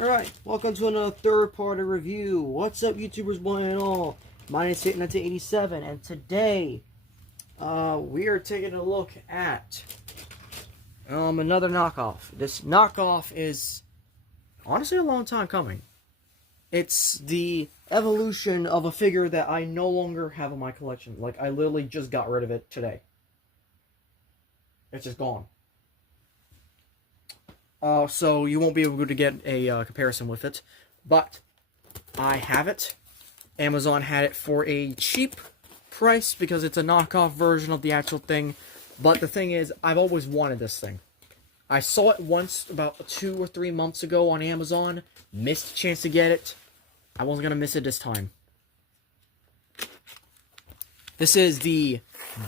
Alright, welcome to another third-party review. What's up, YouTubers, one and all? My name is Hit1987, and today, we are taking a look at, another knockoff. This knockoff is, honestly, a long time coming. It's the evolution of a figure that I no longer have in my collection. Like, I literally just got rid of it today. It's just gone. So you won't be able to get a comparison with it, but I have it. Amazon had it for a cheap price because it's a knockoff version of the actual thing, but the thing is, I've always wanted this thing. I saw it once about 2 or 3 months ago on Amazon, missed a chance to get it. I wasn't going to miss it this time. This is the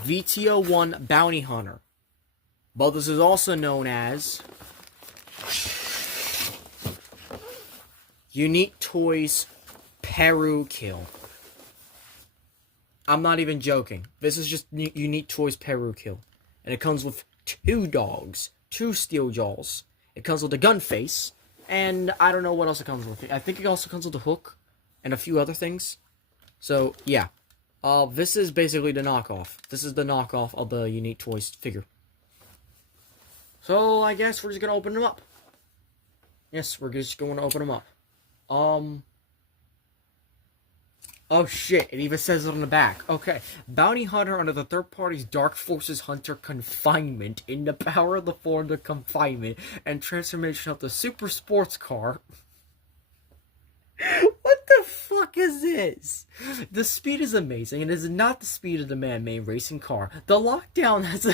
VTO1 Bounty Hunter, but this is also known as Unique Toys Peru Kill. I'm not even joking. This is just Unique Toys Peru Kill. And it comes with 2 dogs, 2 steel jaws. It comes with a gun face, and I don't know what else it comes with. I think it also comes with a hook and a few other things. So, yeah. This is basically the knockoff. This is the knockoff of the Unique Toys figure. So, I guess we're just gonna open them up. Yes, we're just going to open them up. Oh shit, it even says it on the back. Okay. Bounty Hunter under the third party's Dark Forces Hunter confinement in the power of the form of confinement and transformation of the super sports car. What the fuck is this? The speed is amazing, and it is not the speed of the man-made racing car. The lockdown has a...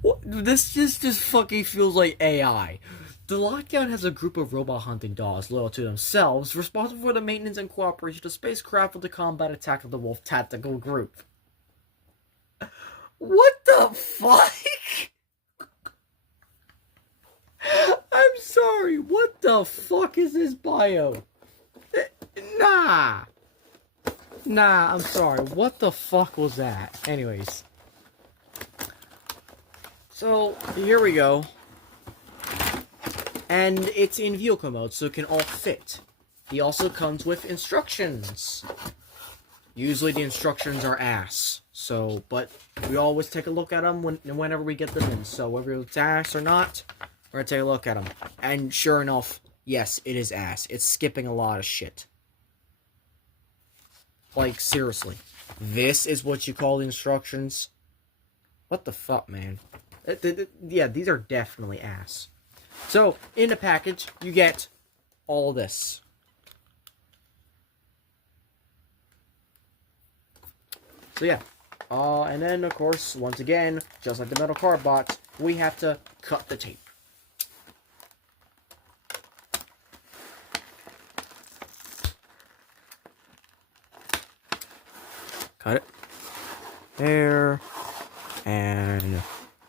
What? This just fucking feels like AI. The Lockdown has a group of robot hunting dogs loyal to themselves, responsible for the maintenance and cooperation of spacecraft with the combat attack of the Wolf Tactical Group. What the fuck? I'm sorry, what the fuck is this bio? Nah, I'm sorry, what the fuck was that? Anyways. So, here we go. And it's in vehicle mode, so it can all fit. He also comes with instructions. Usually the instructions are ass. So, but we always take a look at them whenever we get them in. So, whether it's ass or not, we're going to take a look at them. And sure enough, yes, it is ass. It's skipping a lot of shit. Like, seriously. This is what you call the instructions? What the fuck, man? Yeah, these are definitely ass. So, in the package, you get all this. So, yeah. And then, of course, once again, just like the metal card box, we have to cut the tape. Cut it. There. And...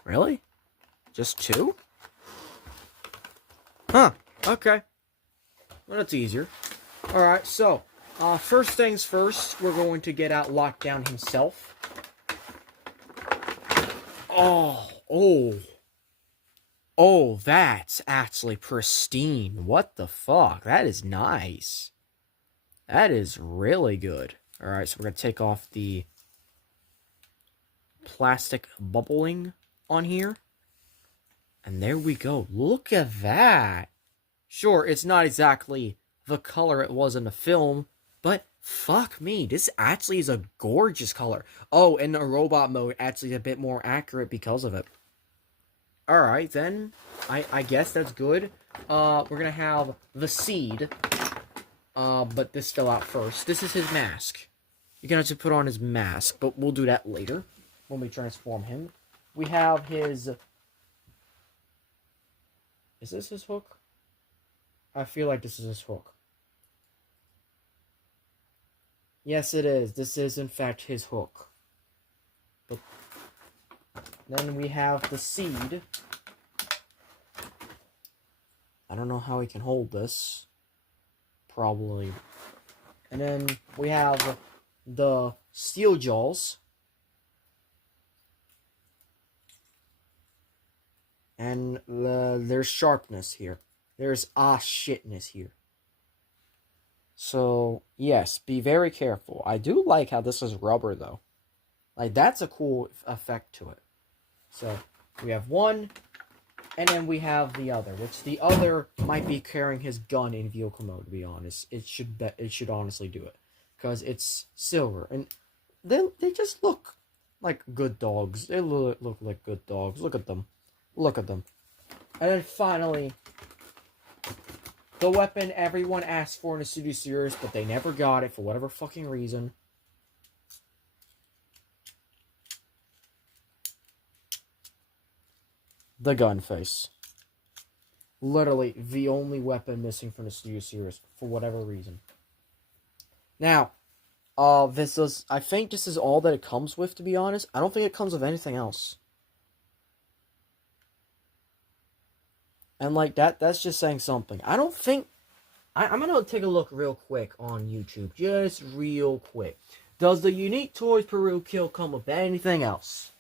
Really? Just 2? Huh. Okay. Well, that's easier. Alright, so, first things first, we're going to get out Lockdown himself. Oh, that's actually pristine. What the fuck? That is nice. That is really good. Alright, so we're going to take off the plastic bubbling on here. And there we go. Look at that. Sure, it's not exactly the color it was in the film, but fuck me, this actually is a gorgeous color. Oh, and the robot mode actually is a bit more accurate because of it. Alright, then, I guess that's good. We're gonna have the seed, but this fell out first. This is his mask. You're gonna have to put on his mask, but we'll do that later when we transform him. We have his... Is this his hook? I feel like this is his hook. Yes, it is. This is, in fact, his hook. But then we have the seed. I don't know how he can hold this. Probably. And then we have the steel jaws. And there's sharpness here. There's shitness here. So, yes, be very careful. I do like how this is rubber, though. Like, that's a cool effect to it. So, we have one, and then we have the other, which the other might be carrying his gun in vehicle mode, to be honest. It should honestly do it. Because it's silver. And they just look like good dogs. They look like good dogs. Look at them. Look at them. And then finally, the weapon everyone asked for in the studio series, but they never got it for whatever fucking reason. The gun face. Literally the only weapon missing from the studio series for whatever reason. Now, I think this is all that it comes with, to be honest. I don't think it comes with anything else. And like that's just saying something. I don't think I'm gonna take a look real quick on YouTube. Just real quick. Does the Unique Toys Peru kill come with anything else?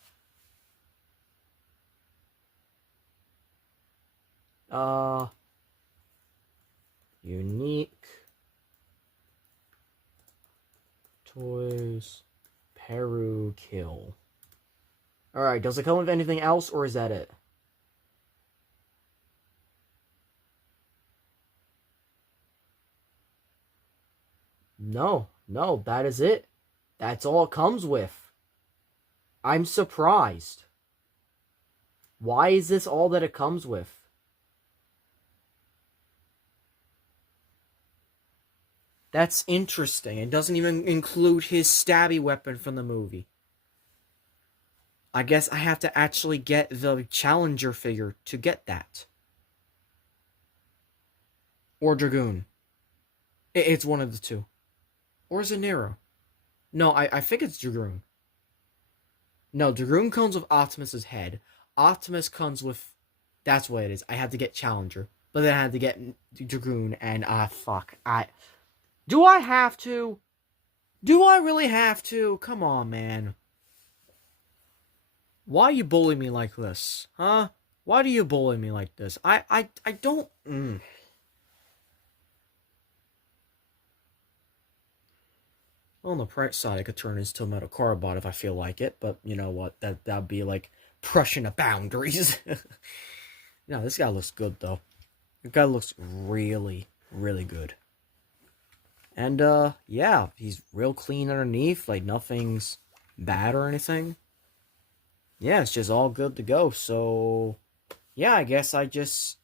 Unique Toys Peru kill. Alright, does it come with anything else, or is that it? No, that is it. That's all it comes with. I'm surprised. Why is this all that it comes with? That's interesting. It doesn't even include his stabby weapon from the movie. I guess I have to actually get the Challenger figure to get that. Or Dragoon. It's one of the two. Or is it Nero? No, I think it's Dragoon. No, Dragoon comes with Optimus's head. Optimus comes with... That's what it is. I had to get Challenger. But then I had to get Dragoon, and fuck. Do I have to? Do I really have to? Come on, man. Why you bully me like this? Huh? Why do you bully me like this? I don't... On the bright side, I could turn this to a metal carbot if I feel like it, but you know what? That'd be like pushing the boundaries. No, this guy looks good, though. The guy looks really, really good. And, yeah, he's real clean underneath. Like, nothing's bad or anything. Yeah, it's just all good to go. So, yeah, I guess I just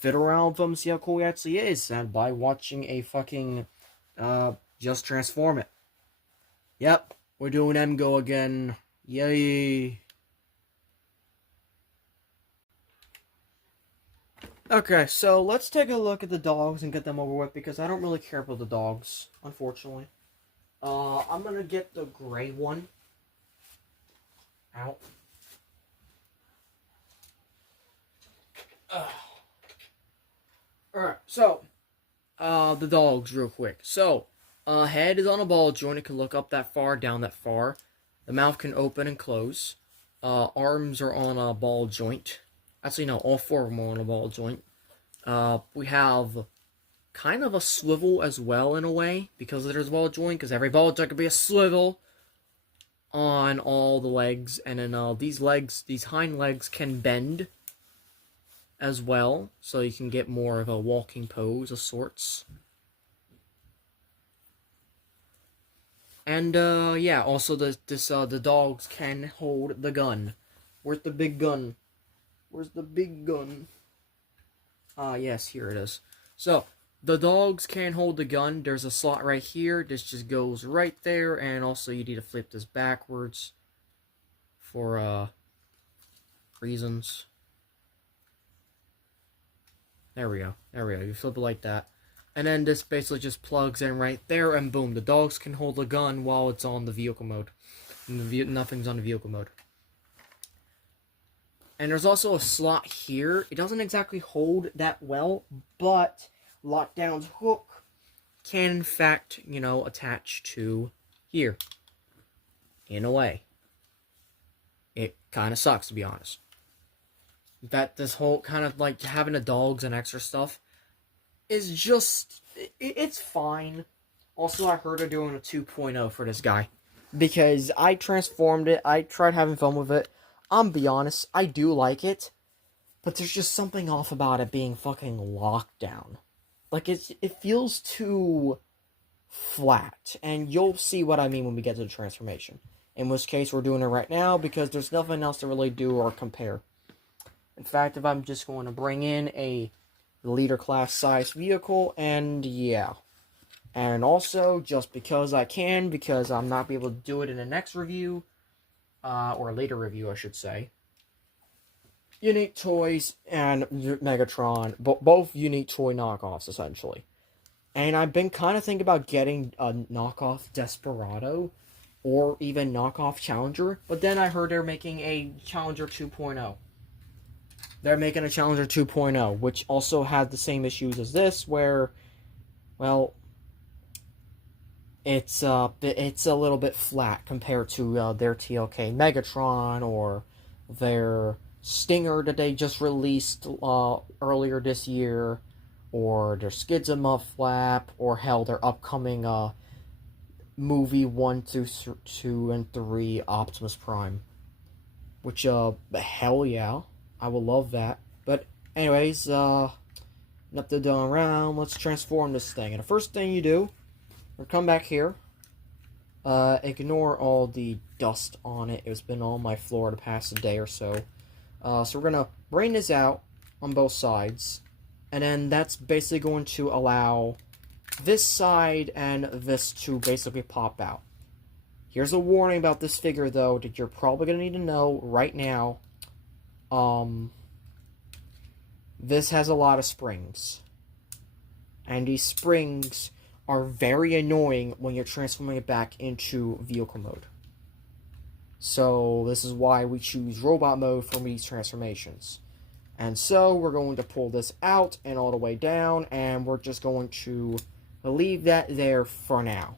fiddle around with him, see how cool he actually is. And by watching a fucking, just transform it. Yep, we're doing MGO again. Yay. Okay, so let's take a look at the dogs and get them over with, because I don't really care about the dogs, unfortunately. I'm gonna get the gray one out. Alright, so, the dogs real quick. So, head is on a ball joint. It can look up that far, down that far. The mouth can open and close. Arms are on a ball joint. Actually, no, all four of them are on a ball joint. We have kind of a swivel as well, in a way, because there's a ball joint, because every ball joint could be a swivel on all the legs. And then these hind legs can bend as well, so you can get more of a walking pose of sorts. And, yeah, also the dogs can hold the gun. Where's the big gun? Where's the big gun? Yes, here it is. So, the dogs can hold the gun. There's a slot right here. This just goes right there, and also you need to flip this backwards for, reasons. There we go. You flip it like that. And then this basically just plugs in right there, and boom, the dogs can hold the gun while it's on the vehicle mode. And nothing's on the vehicle mode. And there's also a slot here. It doesn't exactly hold that well, but Lockdown's hook can, in fact, attach to here. In a way. It kind of sucks, to be honest. that this whole kind of like having the dogs and extra stuff is just it's fine. Also, I heard they're doing a 2.0 for this guy because I transformed it. I tried having fun with it. I'm be honest, I do like it, but there's just something off about it being fucking locked down. Like it feels too flat, and you'll see what I mean when we get to the transformation. In which case, we're doing it right now because there's nothing else to really do or compare. In fact, if I'm just going to bring in a leader class size vehicle, and yeah. And also, just because I can, because I'm not be able to do it in the next review, or later review, I should say. Unique Toys and Megatron, both unique toy knockoffs, essentially. And I've been kind of thinking about getting a knockoff Desperado, or even knockoff Challenger, but then I heard they're making a Challenger 2.0. They're making a Challenger 2.0, which also has the same issues as this, where, well, it's a little bit flat compared to their TLK Megatron or their Stinger that they just released earlier this year, or their Skids-a-Muff Flap, or hell, their upcoming movie 1, 2, and 3 Optimus Prime. Which, hell yeah, I will love that. But anyways, enough to do around, let's transform this thing. And the first thing you do, we'll come back here. Ignore all the dust on it. It's been on my floor the past day or so. So we're going to bring this out on both sides. And then that's basically going to allow this side and this to basically pop out. Here's a warning about this figure, though, that you're probably going to need to know right now. This has a lot of springs. And these springs are very annoying when you're transforming it back into vehicle mode. So this is why we choose robot mode for these transformations. And so we're going to pull this out and all the way down, and we're just going to leave that there for now.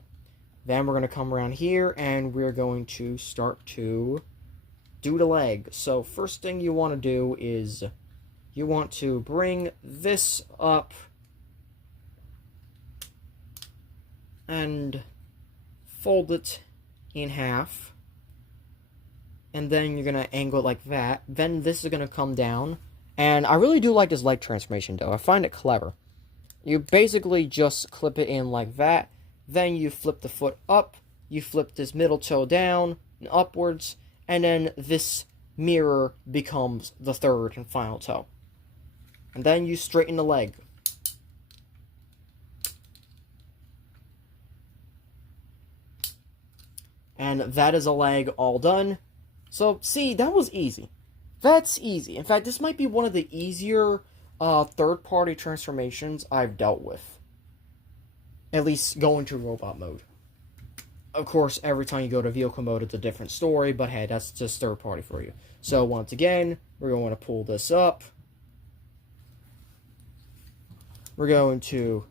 Then we're going to come around here, and we're going to start to do the leg. So first thing you want to do is you want to bring this up and fold it in half. And then you're going to angle it like that. Then this is going to come down. And I really do like this leg transformation, though. I find it clever. You basically just clip it in like that. Then you flip the foot up. You flip this middle toe down and upwards. And then this mirror becomes the third and final toe. And then you straighten the leg. And that is a leg all done. So, see, that was easy. That's easy. In fact, this might be one of the easier third-party transformations I've dealt with. At least going to robot mode. Of course, every time you go to vehicle mode, it's a different story, but hey, that's just third-party for you. So, once again, we're going to pull this up. We're going to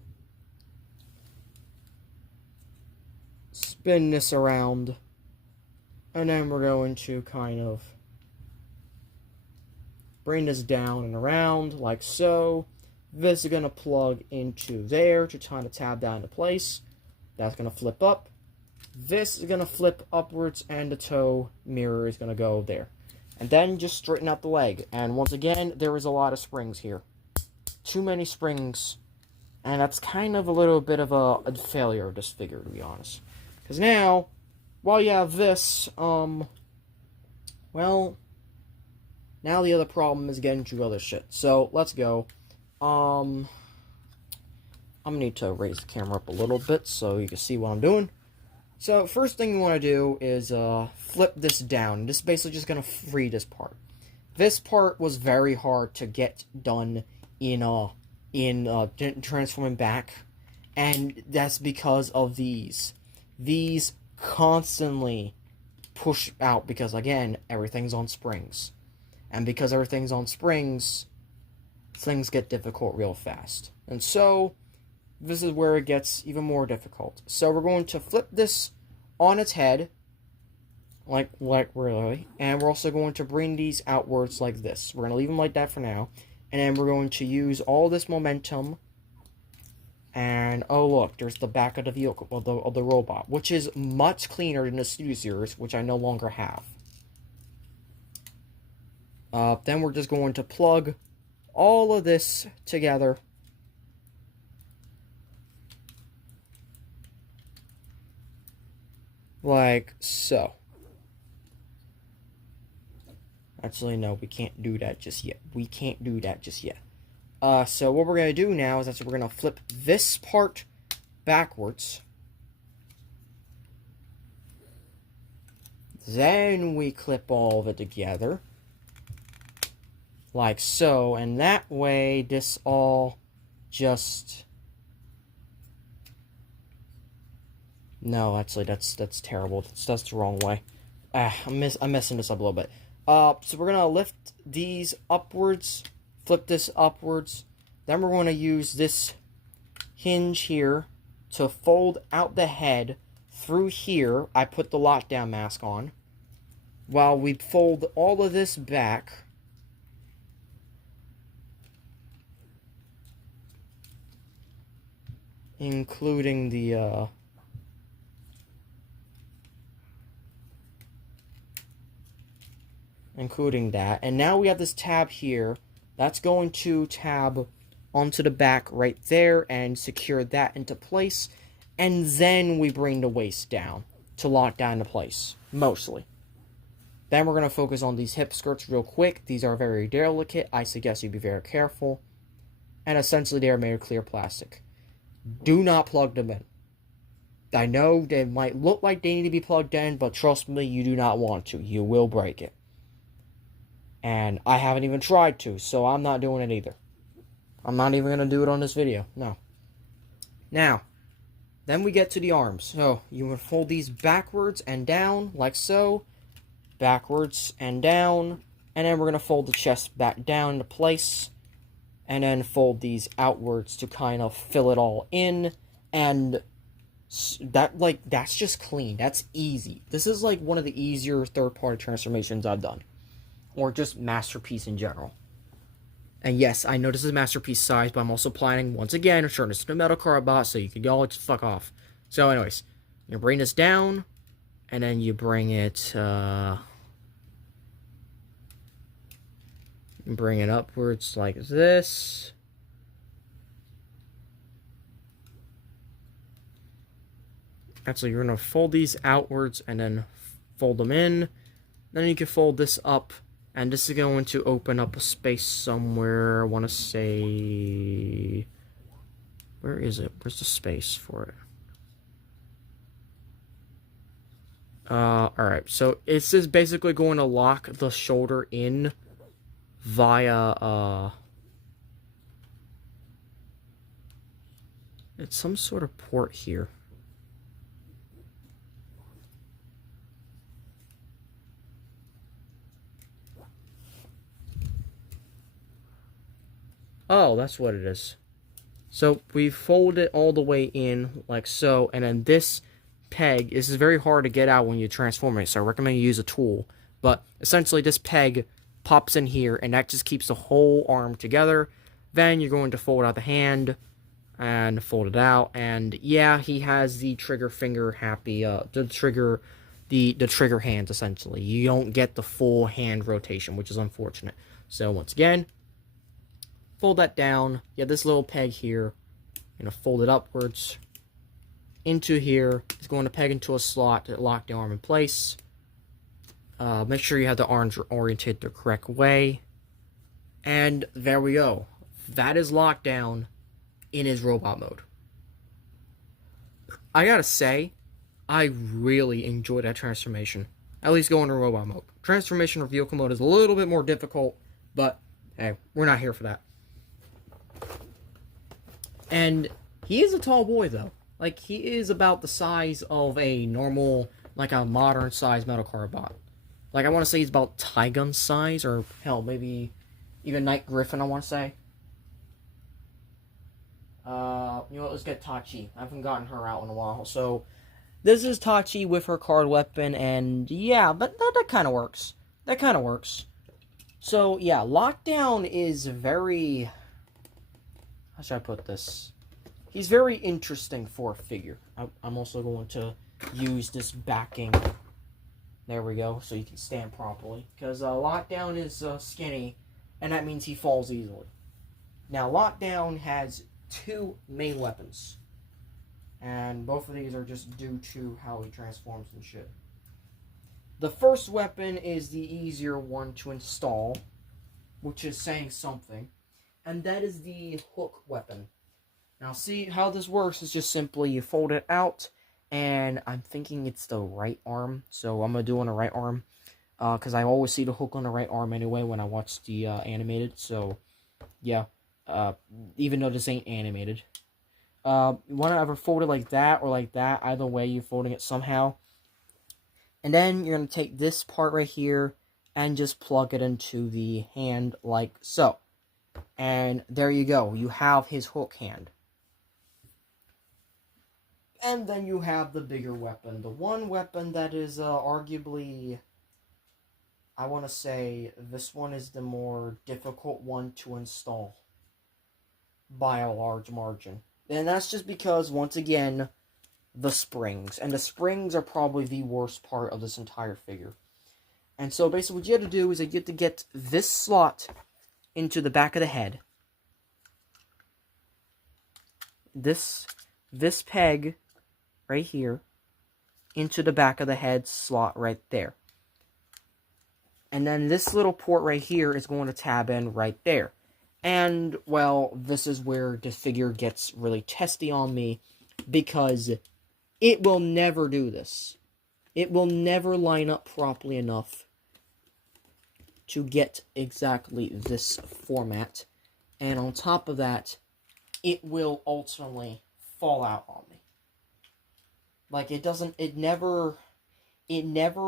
spin this around. And then we're going to kind of bring this down and around, like so. This is going to plug into there to kind of tab that into place. That's going to flip up. This is going to flip upwards, and the toe mirror is going to go there. And then just straighten out the leg. And once again, there is a lot of springs here. Too many springs. And that's kind of a little bit of a failure of this figure, to be honest. Because now, while you have this, well, now the other problem is getting to other shit. So, let's go. I'm gonna need to raise the camera up a little bit so you can see what I'm doing. So, first thing you want to do is flip this down. This is basically just gonna free this part. This part was very hard to get done in transforming back, and that's because of these. These constantly push out because, again, everything's on springs. And because everything's on springs, things get difficult real fast. And so, this is where it gets even more difficult. So we're going to flip this on its head, like really. And we're also going to bring these outwards like this. We're going to leave them like that for now. And then we're going to use all this momentum. And, oh look, there's the back of the vehicle, of the robot, which is much cleaner than the Studio Series, which I no longer have. Then we're just going to plug all of this together. Like so. Actually, no, we can't do that just yet. So what we're going to do now is that we're going to flip this part backwards. Then we clip all of it together. Like so. And that way, this all just... No, actually, that's terrible. That's the wrong way. I'm messing this up a little bit. So we're going to lift these upwards, flip this upwards. Then we're going to use this hinge here to fold out the head through here. I put the lockdown mask on. While we fold all of this back. Including the, including that. And now we have this tab here. That's going to tab onto the back right there and secure that into place. And then we bring the waist down to lock down into place, mostly. Then we're going to focus on these hip skirts real quick. These are very delicate. I suggest you be very careful. And essentially they are made of clear plastic. Do not plug them in. I know they might look like they need to be plugged in, but trust me, you do not want to. You will break it. And I haven't even tried to, so I'm not doing it either. I'm not even going to do it on this video. No. Now, then we get to the arms. So, you would fold these backwards and down, like so. Backwards and down. And then we're going to fold the chest back down into place. And then fold these outwards to kind of fill it all in. And that's just clean. That's easy. This is like one of the easier third-party transformations I've done. Or just Masterpiece in general. And yes, I know this is Masterpiece size, but I'm also planning, once again, to turn this into a metal car bot, so you can all just fuck off. So anyways, you bring this down, and then you bring it, bring it upwards like this. Actually, you're going to fold these outwards, and then fold them in. Then you can fold this up. And this is going to open up a space somewhere. I want to say... Where is it? Where's the space for it? Alright. So, this is basically going to lock the shoulder in via, it's some sort of port here. Oh, that's what it is. So we fold it all the way in like so, and then this peg, this is very hard to get out when you transform it, so I recommend you use a tool. But essentially this peg pops in here, and that just keeps the whole arm together. Then you're going to fold out the hand and fold it out, and yeah, he has the trigger finger happy, the trigger hands essentially. You don't get the full hand rotation, which is unfortunate. So once again, fold that down. You have this little peg here. You're going to fold it upwards into here. It's going to peg into a slot to lock the arm in place. Make sure you have the arms oriented the correct way. And there we go. That is locked down in his robot mode. I gotta say, I really enjoyed that transformation. At least going to robot mode. Transformation or vehicle mode is a little bit more difficult, but hey, we're not here for that. And he is a tall boy, though. Like, he is about the size of a normal, like a modern-sized metal car bot. Like, I want to say he's about Tygun size, or hell, maybe even Night Griffin, I want to say. You know what, let's get Tachi. I haven't gotten her out in a while. So, This is Tachi with her card weapon, and yeah, that kind of works. That kind of works. So, yeah, Lockdown is very... How should I put this? He's very interesting for a figure. I'm also going to use this backing. There we go, so you can stand properly. Because Lockdown is skinny, and that means he falls easily. Now, Lockdown has two main weapons. And both of these are just due to how he transforms and shit. The first weapon is the easier one to install, which is saying something. And that is the hook weapon. Now, see how this works is just simply you fold it out, and I'm thinking it's the right arm, so I'm going to do it on the right arm, because I always see the hook on the right arm anyway when I watch the animated, so, yeah, even though this ain't animated. You want to either fold it like that or like that, either way you're folding it somehow. And then you're going to take this part right here and just plug it into the hand like so. And there you go, you have his hook hand. And then you have the bigger weapon. The one weapon that is arguably, I want to say, this one is the more difficult one to install. By a large margin. And that's just because, once again, the springs. And the springs are probably the worst part of this entire figure. And so basically what you have to do is that you have to get this slot into the back of the head. This peg right here into the back of the head slot right there. And then this little port right here is going to tab in right there. And, well, this is where the figure gets really testy on me, because it will never do this. It will never line up properly enough to get exactly this format. And on top of that, it will ultimately fall out on me. Like, it never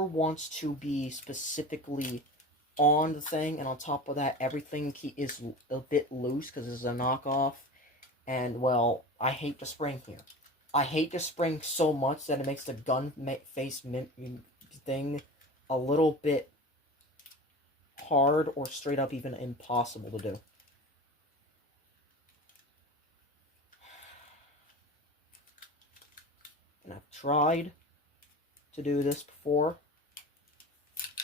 wants to be specifically on the thing, and on top of that, everything is a bit loose because it's a knockoff. And, well, I hate the spring here. I hate the spring so much that it makes the gun face thing a little bit hard or straight up even impossible to do. And I've tried to do this before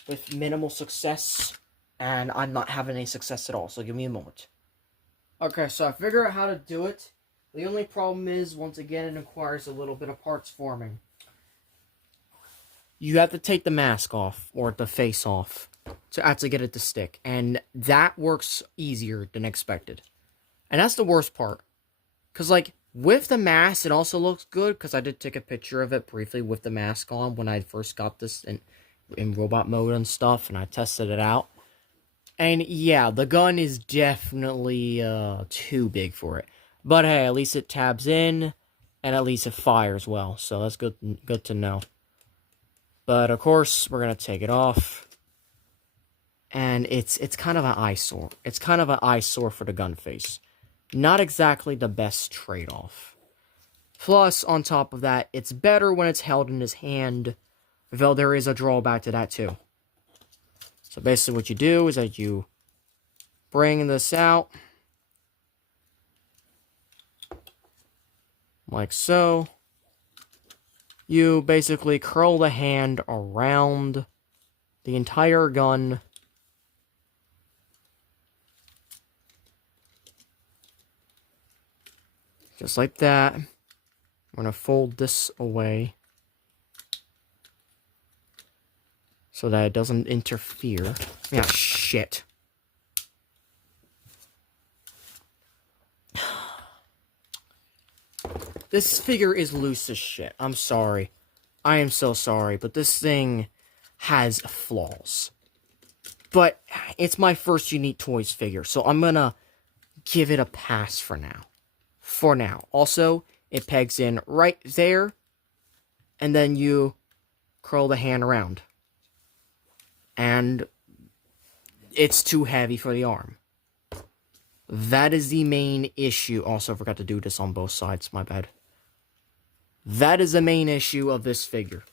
with minimal success, and I'm not having any success at all, so give me a moment. Okay, so I figured out how to do it. The only problem is, once again, it requires a little bit of parts forming. You have to take the mask off, or the face off, to actually get it to stick, and that works easier than expected. And that's the worst part. Because, like, with the mask, it also looks good, because I did take a picture of it briefly with the mask on when I first got this in robot mode and stuff, and I tested it out. And yeah, the gun is definitely too big for it. But hey, at least it tabs in, and at least it fires well, so that's good to know. But of course, we're gonna take it off. And it's kind of an eyesore. It's kind of an eyesore for the gun face. Not exactly the best trade-off. Plus, on top of that, it's better when it's held in his hand, though there is a drawback to that too. So basically what you do is that you bring this out, like so. You basically curl the hand around the entire gun, just like that. I'm going to fold this away so that it doesn't interfere. Yeah, shit. This figure is loose as shit. I'm sorry. I am so sorry, but this thing has flaws. But it's my first Unique Toys figure, so I'm gonna give it a pass for now. For now. Also, it pegs in right there, and then you curl the hand around. And it's too heavy for the arm. That is the main issue. Also, I forgot to do this on both sides, my bad. That is the main issue of this figure.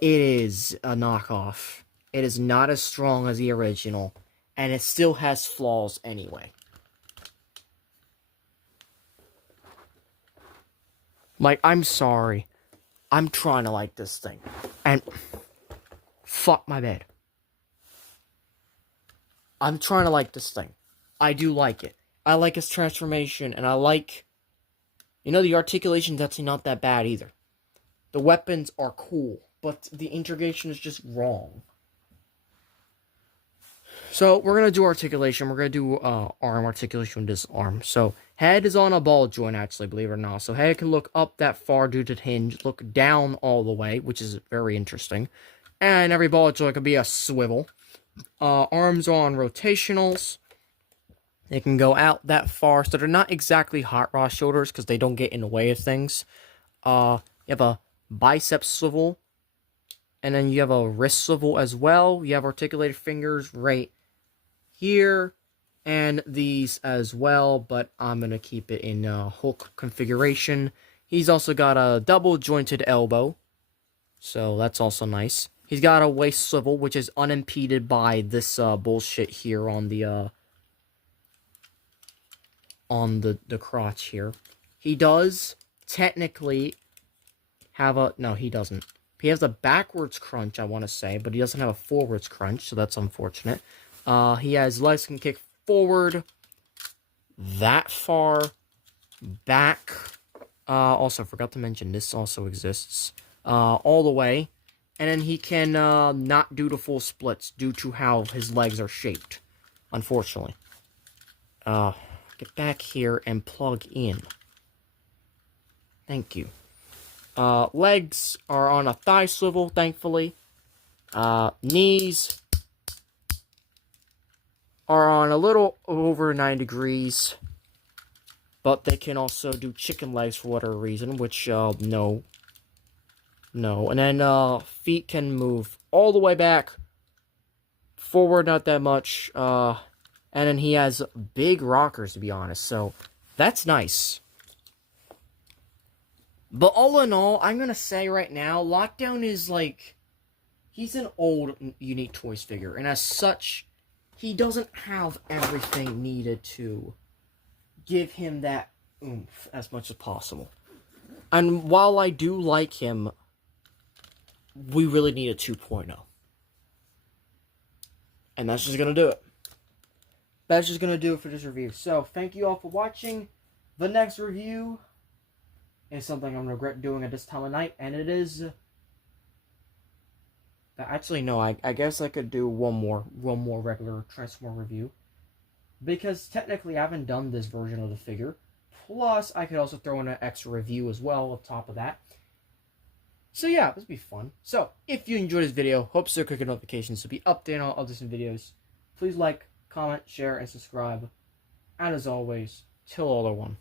It is a knockoff. It is not as strong as the original, and it still has flaws anyway. Like, I'm sorry. I'm trying to like this thing. And fuck my bed. I'm trying to like this thing. I do like it. I like its transformation, and I like... You know, the articulation's actually not that bad either. The weapons are cool, but the integration is just wrong. So, we're going to do articulation. We're going to do arm articulation with this arm. So, head is on a ball joint, actually, believe it or not. So, head can look up that far due to the hinge, look down all the way, which is very interesting. And every ball joint can be a swivel. Arms are on rotationals. They can go out that far, so they're not exactly hot rod shoulders, because they don't get in the way of things. You have a bicep swivel. And then you have a wrist swivel as well. You have articulated fingers right here. And these as well. But I'm going to keep it in hook configuration. He's also got a double jointed elbow. So that's also nice. He's got a waist swivel, which is unimpeded by this bullshit here on the crotch here. He does technically have a... No, he doesn't. He has a backwards crunch, I want to say, but he doesn't have a forwards crunch, so that's unfortunate. He has legs can kick forward, that far, back. Also, forgot to mention, this also exists. All the way. And then he can not do the full splits due to how his legs are shaped, unfortunately. Get back here and plug in. Thank you. Legs are on a thigh swivel, thankfully. Knees are on a little over 9 degrees. But they can also do chicken legs for whatever reason, which, no. No. And then, feet can move all the way back. Forward, not that much. And then he has big rockers, to be honest. So, that's nice. But all in all, I'm going to say right now, Lockdown is like... He's an old Unique Toys figure. And as such, he doesn't have everything needed to give him that oomph as much as possible. And while I do like him, we really need a 2.0. And that's just going to do it. That's just going to do it for this review. So, thank you all for watching. The next review is something I'm going to regret doing at this time of night. And it is... Actually, no. I guess I could do one more regular Transformer review. Because technically I haven't done this version of the figure. Plus, I could also throw in an extra review as well on top of that. So yeah, this would be fun. So, if you enjoyed this video, hope so click the notifications to be updated on other videos. Please like, comment, share, and subscribe. And as always, till all are one.